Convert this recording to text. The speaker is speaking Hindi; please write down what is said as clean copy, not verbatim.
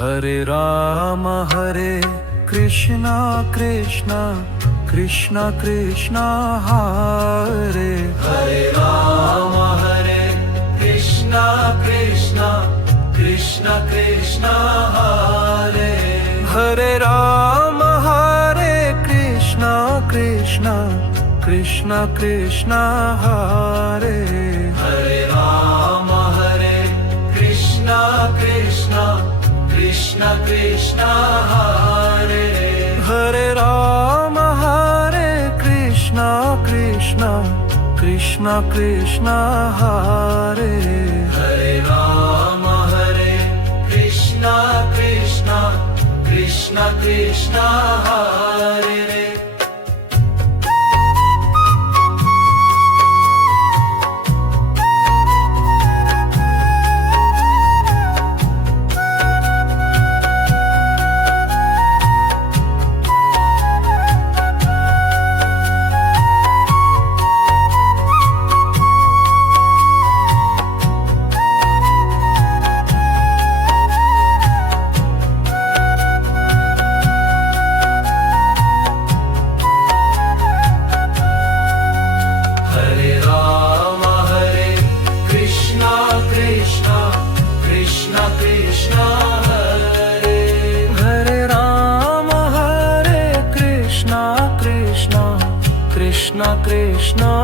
हरे राम कृष्णा कृष्णा कृष्णा कृष्णा हरे हरे राम कृष्णा कृष्णा कृष्णा कृष्णा हरे हरे राम कृष्णा कृष्णा कृष्णा कृष्णा हरे हरे राम कृष्णा कृष्णा कृष्णा कृष्णा हरे हरे राम कृष्णा कृष्णा कृष्णा कृष्णा हरे हरे राम कृष्णा कृष्णा कृष्णा कृष्णा हरे कृष्णा कृष्णा हरे हरे राम कृष्णा कृष्णा कृष्णा कृष्णा